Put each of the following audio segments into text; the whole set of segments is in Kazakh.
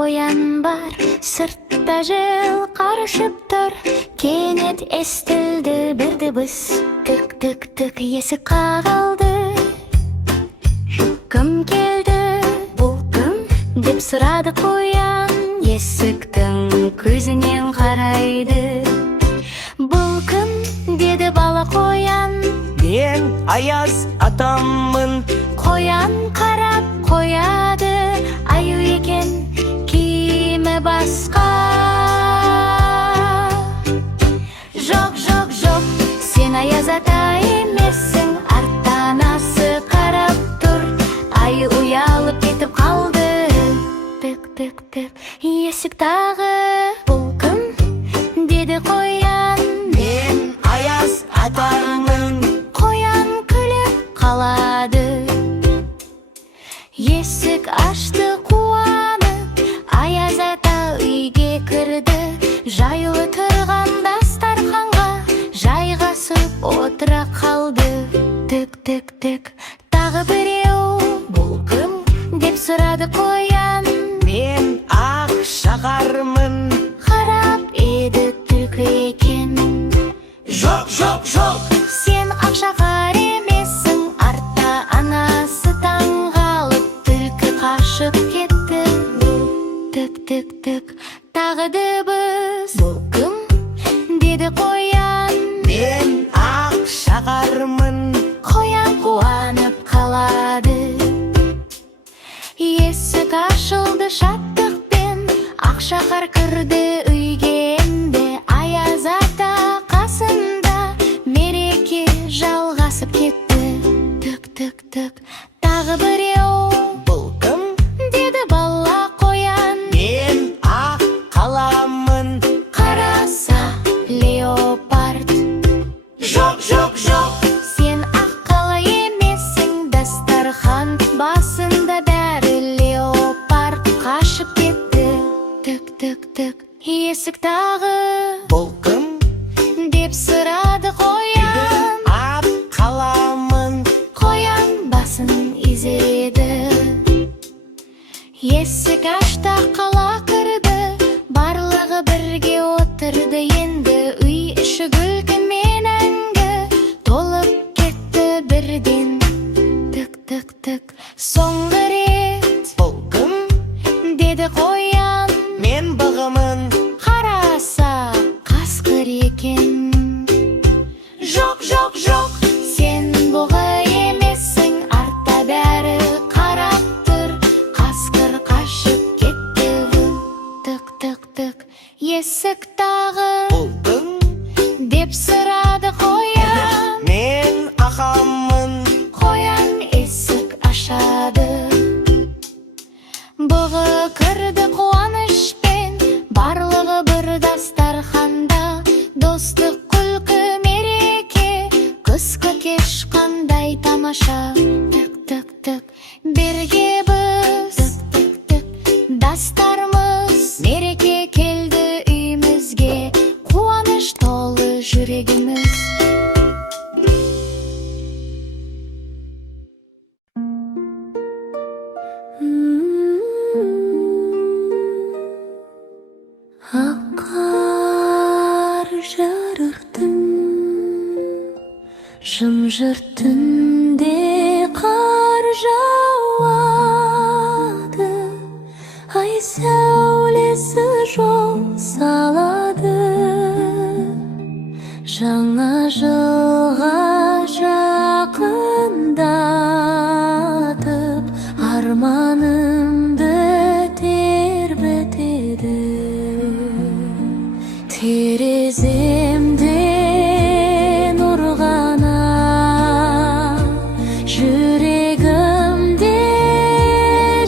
Koyan бар, сыртта жел қарышып тұр. Кенет естілді бір дыбыс. Тік-тік-тік есік қағылды. Кім келді? Бұл кім? Деп сұрады қоян. Есіктің көзінен қарайды. Бұл кім? Деді бала қоян. Мен Аяз атаммын. Қоян қарап қояды. Аю екен, киімі басқа. Жоқ, жоқ, жоқ, сен Аяз ата емессің. Арттан асы қарап тұр. Аю ұялып кетіп қалды. Тік-тік-тік есік тағы. Бұл кім? Деді қоян. Мен Аяз атаммын. Қоян күліп қалады. Есік ашты қуанып. Аяз ата үйге кірді. Жайлы тұрған дастарханға жайғасып отыра қалды. Тік-тік-тік тағы біреу. Бұл кім? Деп сұрады қоян. Мен ақ шағармын. Қарап еді түлкі екен. Жоқ, жоқ, жоқ, Сен ақшақар емессің. Артта анасы таңғалып түлкі қашып кетті. Тік-тік-тік тағы дыбыс. Бұл кім? Деді қоян. мен ақ шағармын. Қоян қуанып қалады. Есік ашылды шаттықпен. Ақшақар кірді үйге енді. Аяз ата қасында. Мереке жалғасып кетті. Тік-тік-тік тағы біреу. Бұл кім? Деді бала қоян. Мен ақ қаламын. Қараса леопард. Жоқ, жоқ, жоқ, Сен ақ қала емессің. Дастархан басында бәрі леопард. Қашып кетті. Тік-тік-тік есік тағы. бұл кім? Деп сұрады қоян. Ақ қаламын. Қоян басын изеді. Есік ашты, қала кірді. Барлығы бірге отырды. Енді үй іші күлкімен әнгі толып кетті бірден. Тік-тік-тік соңғы рет. Бұл кім? Деді қоян. Мен бағымын. Қараса қасқыр екен. Жоқ, жоқ, жоқ, Сен бұғы емессің. Артта бәрі қарап тұр. Қасқыр қашып кетті. Тік-тік-тік есік тағы. бұл кім? Деп сұрады қоян. Мен ағамын. Қоян есік ашады. Бұғы кірді қуанышпен. Барлығы бір дастарханда. Достық, күлкі, мереке. Күзгі кеш қандай тамаша. Тік-тік-тік бірге біз. Тік-тік-тік дастармыз. Мереке келді үйімізге. Қуаныш толы жүрегіміз. Ақ қар жарық түн. Жым-жырт түнде қар жауады. Ай сәулесі жол салады. Жаңа жылға жақындатып. Арманымды тербетеді. Тереземде нұр ғана. Жүрегімде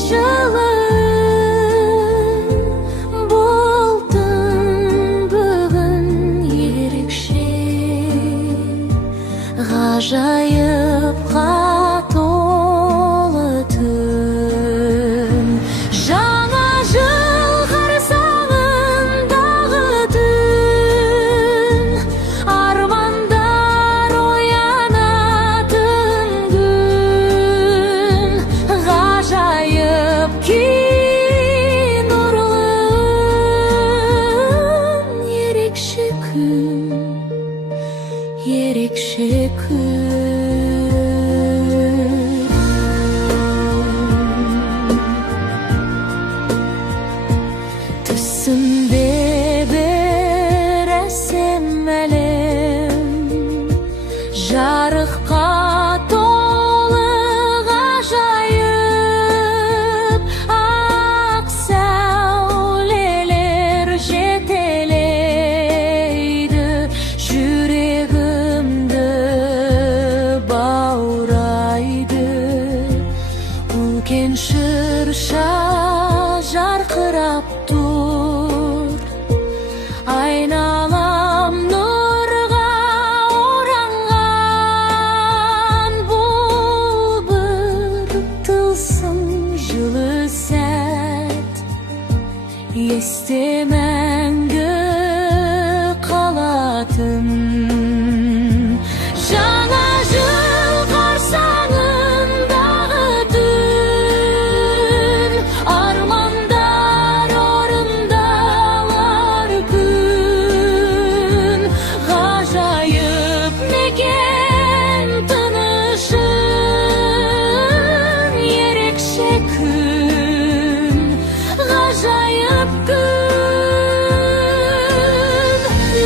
жылы. Бұл түн бүгін ерекше. Ғажайыпқа толы түн. Жаңа жыл қарсаңындағы түн. Армандар оянатын күн. Ғажайып күй нұрлы ерекше күн. Түсімде бір әсем әлем, жарыққа толы ғажайып, ақ сәулелер жетелейді жүрегімді баурайды. Үлкен шырша жарқырап тұр, айналам нұрға оранған. Бұл бір тылсым жылы сәт, есте мәңгі қалатын. Жаңа жыл қарсаңындағы түн, армандар орындалар күн. Ғажайып мекен тынышын, ерекше күн, ғажайып күн.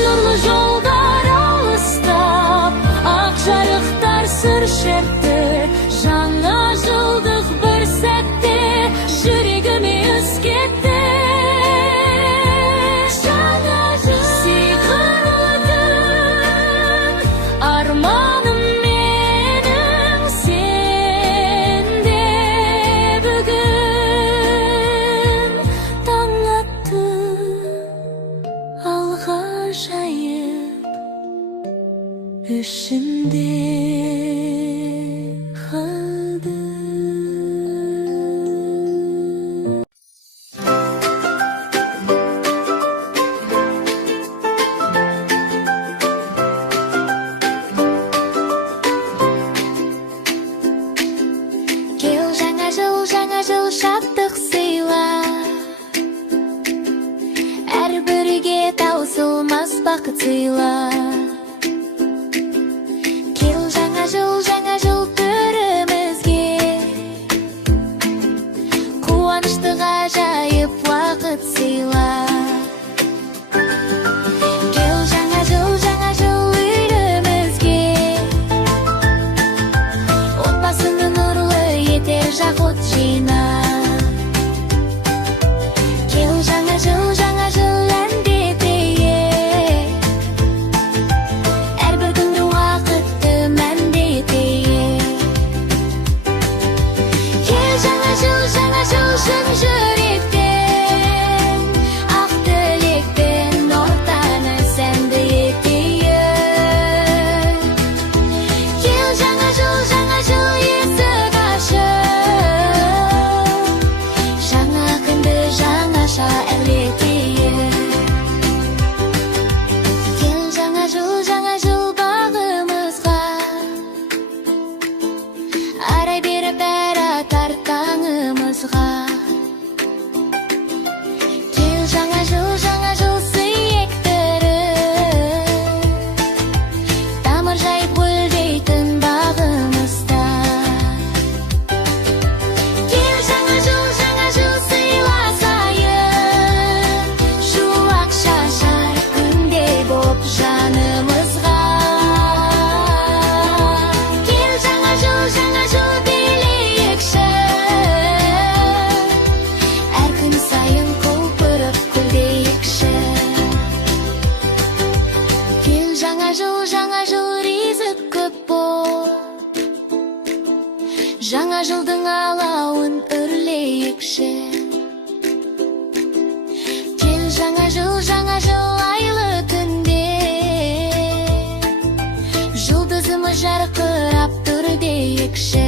Нұрлы жолдар алыстап, ақ жарықтар сыр шертті. Жаңа жылдық бір сәтте жүрегіме ескетті. Жаңа жыл сыйқырлы түн, арманым менің сенде бүгін. Таң атты алға жайып, ішімде қалды. Кел жаңа жыл шаттық сыйла, әрбірге таусылмас бақыт сыйла. Кел жаңа жыл төрімізге, қуанышты ғажайып уақыт сыйла. Кел жаңа жыл үйлімізге, отбасыны нұрлы етер жақ от жина. Кел жаңа жыл әндетейік, әрбір күнді уақытты мәндетейік. Кел жаңа жыл шын жүректен, ақ тілекпен ортаны сәнді етейік. Кел жаңа жыл есік ашып, жаңа күнді жаңаша әрлетейік. Кел жаңа жыл бағымызға, арай беріп әр атар таңымызға. Кел жаңа жыл сый ектіріп, тамыр жайып гүлдейтін бағымызда. Кел жаңа жыл сыйласайық, шуақ шашар күндей боп жанымызға. Кел жаңа жыл билейікші, әр күн сайын құлпырып гүлдейікші. Кел жаңа жыл ризық көп боп, жаңа жылдың алауын үрлейікші. Кел жаңа жыл айлы күнде, жұлдызымыз жарқырап тұр дейікші.